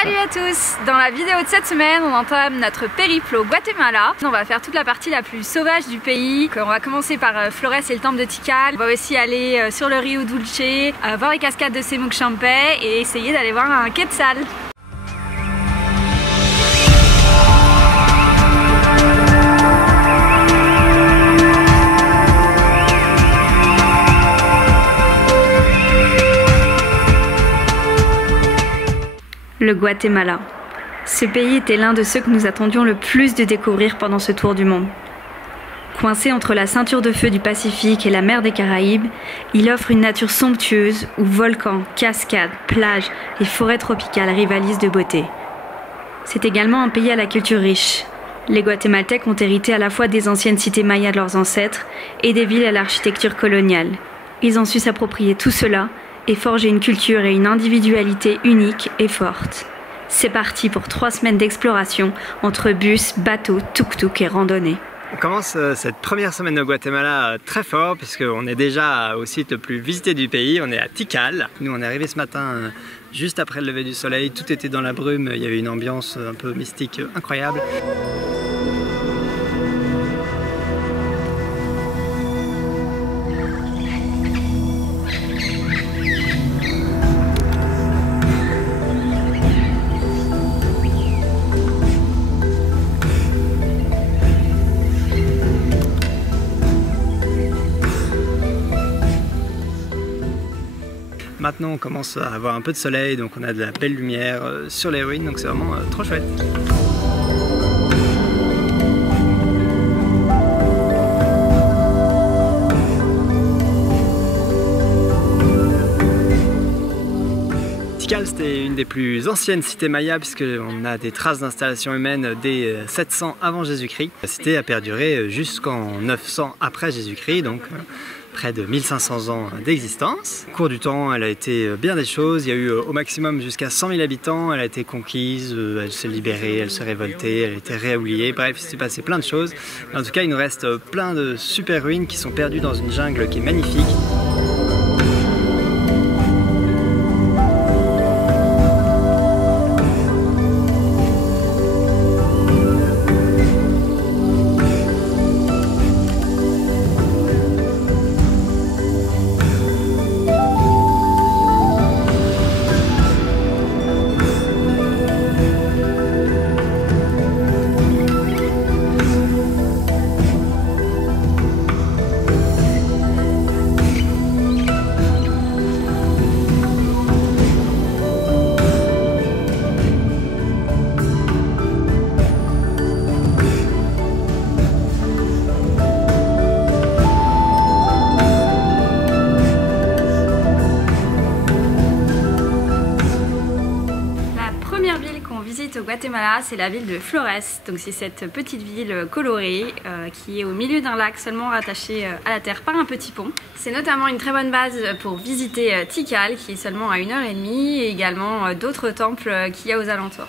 Salut à tous! Dans la vidéo de cette semaine, on entame notre périple au Guatemala. On va faire toute la partie la plus sauvage du pays. On va commencer par Flores et le temple de Tikal. On va aussi aller sur le Rio Dulce, voir les cascades de Semuc Champey et essayer d'aller voir un quetzal. Le Guatemala. Ce pays était l'un de ceux que nous attendions le plus de découvrir pendant ce tour du monde. Coincé entre la ceinture de feu du Pacifique et la mer des Caraïbes, il offre une nature somptueuse où volcans, cascades, plages et forêts tropicales rivalisent de beauté. C'est également un pays à la culture riche. Les Guatémaltèques ont hérité à la fois des anciennes cités mayas de leurs ancêtres et des villes à l'architecture coloniale. Ils ont su s'approprier tout cela et forger une culture et une individualité unique et forte. C'est parti pour 3 semaines d'exploration entre bus, bateaux, tuk-tuk et randonnée. On commence cette première semaine au Guatemala très fort puisqu'on est déjà au site le plus visité du pays, on est à Tikal. Nous on est arrivé ce matin juste après le lever du soleil, tout était dans la brume, il y avait une ambiance un peu mystique incroyable. Maintenant on commence à avoir un peu de soleil, donc on a de la belle lumière sur les ruines, donc c'est vraiment trop chouette. Tikal, c'était une des plus anciennes cités mayas puisqu'on a des traces d'installation humaine dès 700 avant Jésus-Christ. La cité a perduré jusqu'en 900 après Jésus-Christ, donc près de 1500 ans d'existence. Au cours du temps, elle a été bien des choses. Il y a eu au maximum jusqu'à 100 000 habitants. Elle a été conquise, elle s'est libérée, elle s'est révoltée, elle a été réoubliée. Bref, il s'est passé plein de choses. En tout cas, il nous reste plein de super ruines qui sont perdues dans une jungle qui est magnifique. Au Guatemala, c'est la ville de Flores, donc c'est cette petite ville colorée qui est au milieu d'un lac seulement rattaché à la terre par un petit pont. C'est notamment une très bonne base pour visiter Tikal qui est seulement à 1h30 et également d'autres temples qu'il y a aux alentours.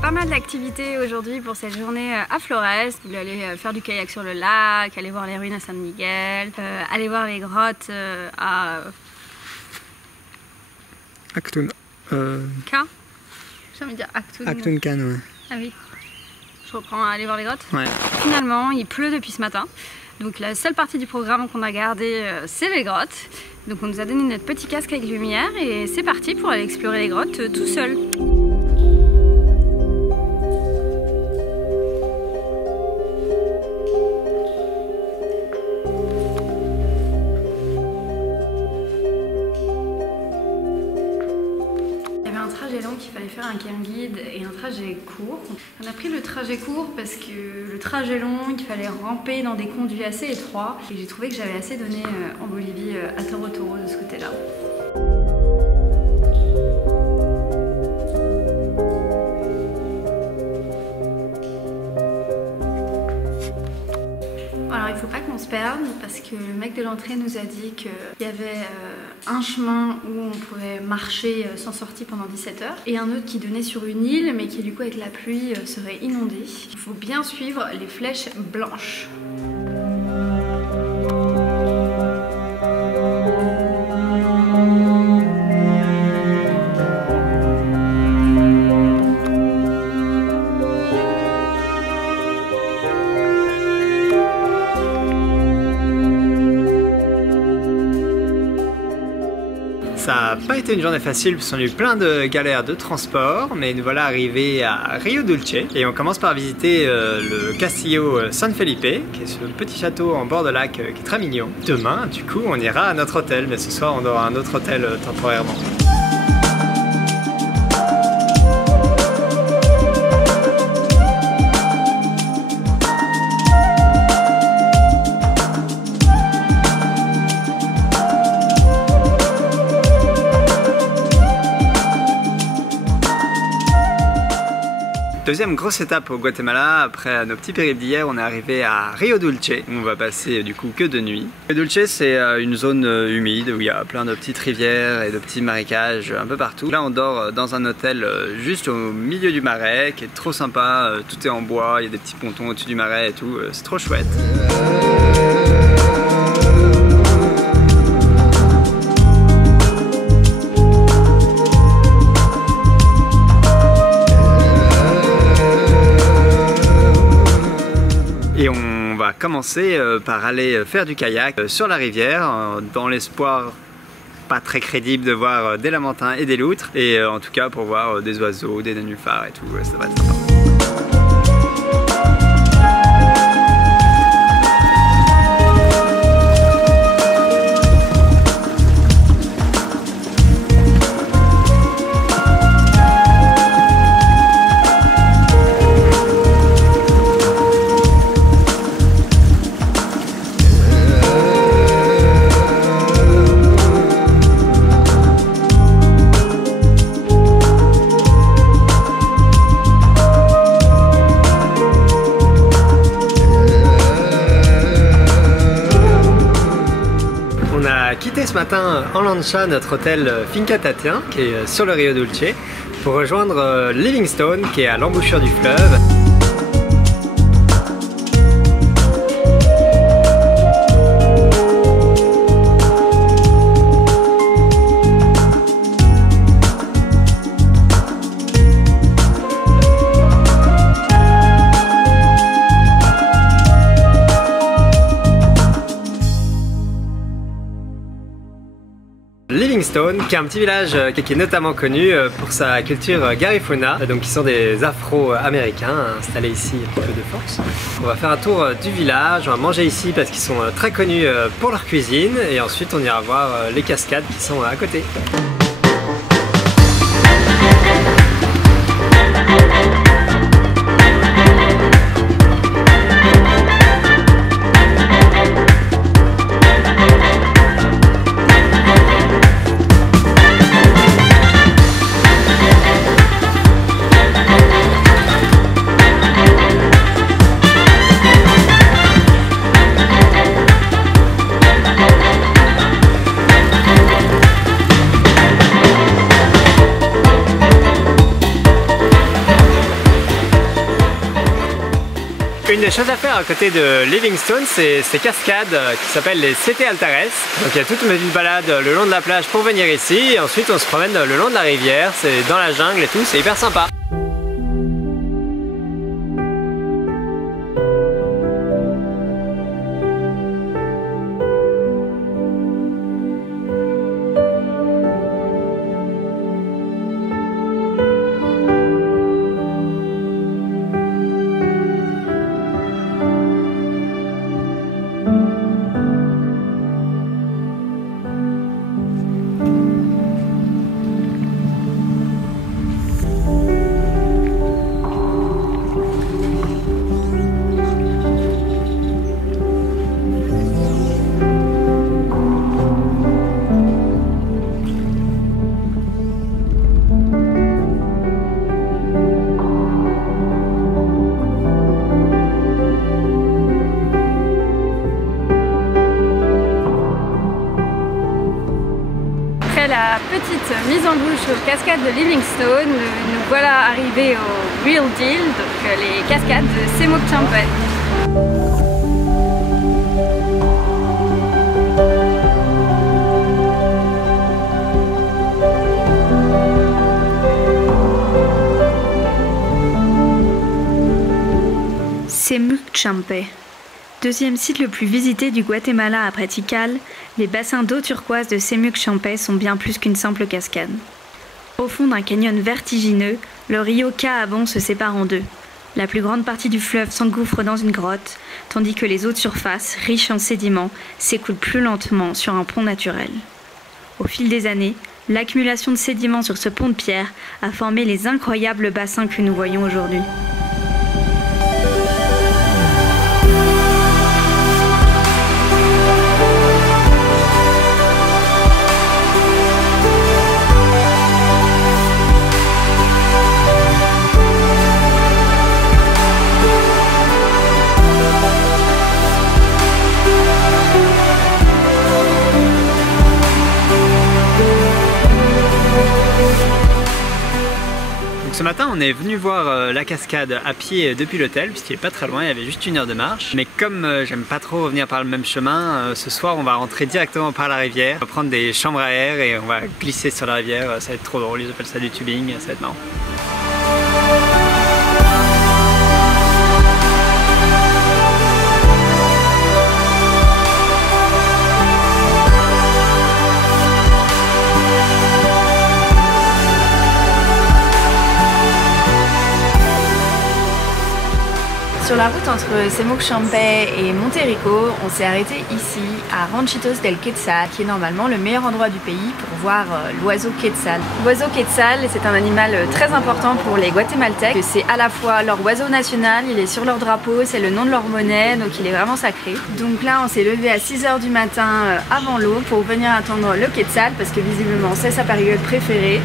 Pas mal d'activités aujourd'hui pour cette journée à Flores. Vous voulez aller faire du kayak sur le lac, aller voir les ruines à San Miguel, aller voir les grottes à Actun. Can. J'ai envie de dire Actun. Actun Can, ouais. Ah oui. Je reprends aller voir les grottes. Ouais. Finalement, il pleut depuis ce matin. Donc la seule partie du programme qu'on a gardé, c'est les grottes. Donc on nous a donné notre petit casque avec lumière et c'est parti pour aller explorer les grottes tout seul. faire un camp guide et un trajet court. On a pris le trajet court parce que le trajet long, il fallait ramper dans des conduits assez étroits et j'ai trouvé que j'avais assez donné en Bolivie à Toro Toro de ce côté-là. Alors il ne faut pas qu'on se perde parce que le mec de l'entrée nous a dit qu'il y avait un chemin où on pouvait marcher sans sortie pendant 17 heures et un autre qui donnait sur une île mais qui du coup avec la pluie serait inondé. Il faut bien suivre les flèches blanches. Ça n'a pas été une journée facile parce qu'on a eu plein de galères de transport, mais nous voilà arrivés à Rio Dulce et on commence par visiter le Castillo San Felipe, qui est ce petit château en bord de lac qui est très mignon. Demain, du coup, on ira à notre hôtel, mais ce soir, on aura un autre hôtel temporairement. Deuxième grosse étape au Guatemala, après nos petits périples d'hier, on est arrivé à Rio Dulce, où on va passer du coup que de nuit. Rio Dulce, c'est une zone humide où il y a plein de petites rivières et de petits marécages un peu partout. Là on dort dans un hôtel juste au milieu du marais, qui est trop sympa, tout est en bois, il y a des petits pontons au-dessus du marais et tout, c'est trop chouette. Et on va commencer par aller faire du kayak sur la rivière dans l'espoir pas très crédible de voir des lamantins et des loutres et en tout cas pour voir des oiseaux, des nénuphars et tout, ça va être sympa. Quitté ce matin en lancha notre hôtel Finca Tatien qui est sur le Rio Dulce pour rejoindre Livingstone qui est à l'embouchure du fleuve. Livingstone, qui est un petit village qui est notamment connu pour sa culture Garifuna, donc qui sont des Afro-Américains installés ici un peu de force. On va faire un tour du village, on va manger ici parce qu'ils sont très connus pour leur cuisine et ensuite on ira voir les cascades qui sont à côté. Une des choses à faire à côté de Livingstone, c'est ces cascades qui s'appellent les Sete Altares. Donc il y a toute une petite balade le long de la plage pour venir ici, et ensuite on se promène le long de la rivière, c'est dans la jungle et tout, c'est hyper sympa. la petite mise en bouche aux cascades de Livingstone, nous voilà arrivés au real deal, donc les cascades de Semook Champey. Semook Champey. Deuxième site le plus visité du Guatemala après Tikal, les bassins d'eau turquoise de Semook Champey sont bien plus qu'une simple cascade. Au fond d'un canyon vertigineux, le rio Caabon se sépare en deux. La plus grande partie du fleuve s'engouffre dans une grotte, tandis que les eaux de surface, riches en sédiments, s'écoulent plus lentement sur un pont naturel. Au fil des années, l'accumulation de sédiments sur ce pont de pierre a formé les incroyables bassins que nous voyons aujourd'hui. Ce matin on est venu voir la cascade à pied depuis l'hôtel puisqu'il est pas très loin, il y avait juste 1 heure de marche. Mais comme j'aime pas trop revenir par le même chemin, ce soir on va rentrer directement par la rivière. On va prendre des chambres à air et on va glisser sur la rivière, ça va être trop drôle, ils appellent ça du tubing, ça va être marrant. Sur la route entre Semook Champey et Monterrico, on s'est arrêté ici à Ranchitos del Quetzal, qui est normalement le meilleur endroit du pays pour voir l'oiseau quetzal. L'oiseau quetzal, c'est un animal très important pour les Guatémaltèques. C'est à la fois leur oiseau national, il est sur leur drapeau, c'est le nom de leur monnaie, donc il est vraiment sacré. Donc là, on s'est levé à 6 h du matin avant l'eau pour venir attendre le quetzal, parce que visiblement c'est sa période préférée.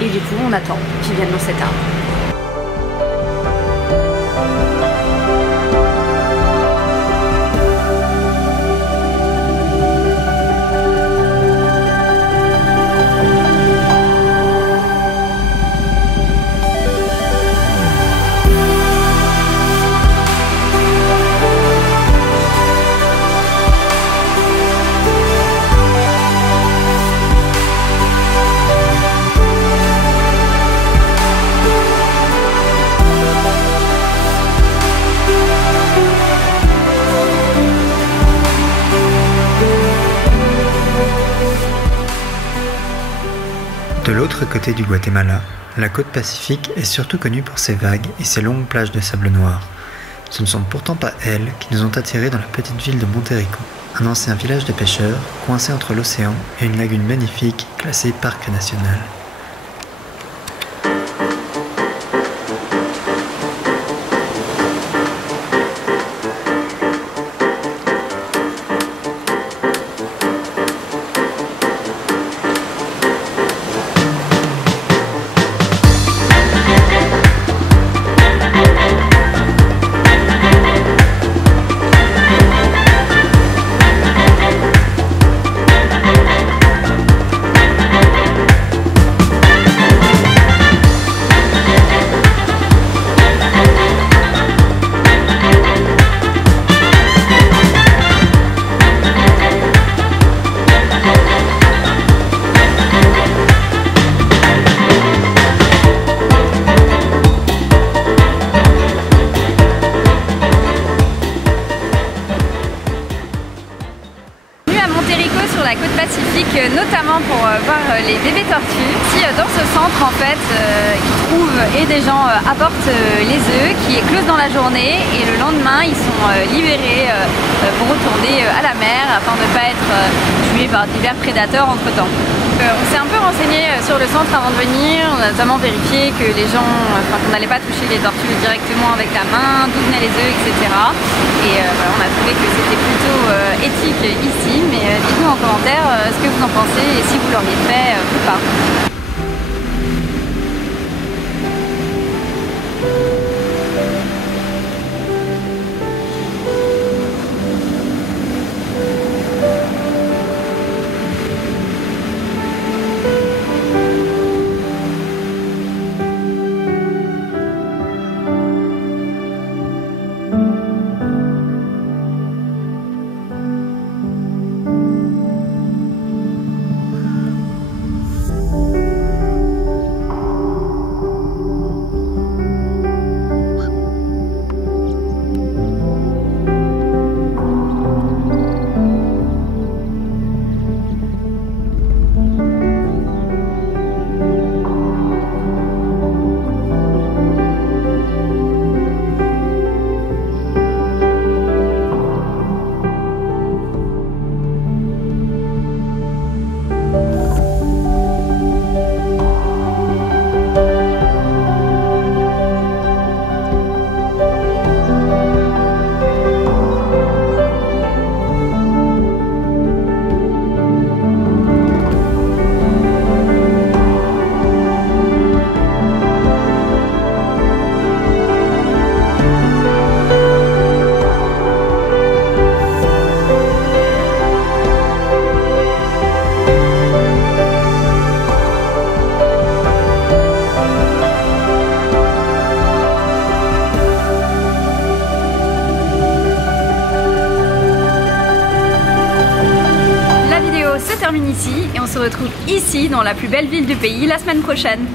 Et du coup, on attend qu'il vienne dans cet arbre. De l'autre côté du Guatemala, la côte pacifique est surtout connue pour ses vagues et ses longues plages de sable noir. Ce ne sont pourtant pas elles qui nous ont attirés dans la petite ville de Monterrico, un ancien village de pêcheurs coincé entre l'océan et une lagune magnifique classée parc national. la côte pacifique, notamment pour voir les bébés tortues. Ici, dans ce centre, en fait, ils trouvent et des gens apportent les œufs qui éclosent dans la journée et le lendemain, ils sont libérés pour retourner à la mer afin de ne pas être tués par divers prédateurs entre-temps. On s'est un peu renseigné sur le centre avant de venir, on a notamment vérifié que les gens, qu'on n'allait pas toucher les tortues directement avec la main, d'où venaient les œufs, etc. Et voilà, on a trouvé que c'était plutôt éthique ici, mais dites-nous en commentaire ce que vous en pensez et si vous l'auriez fait ou pas. se termine ici et on se retrouve ici dans la plus belle ville du pays la semaine prochaine.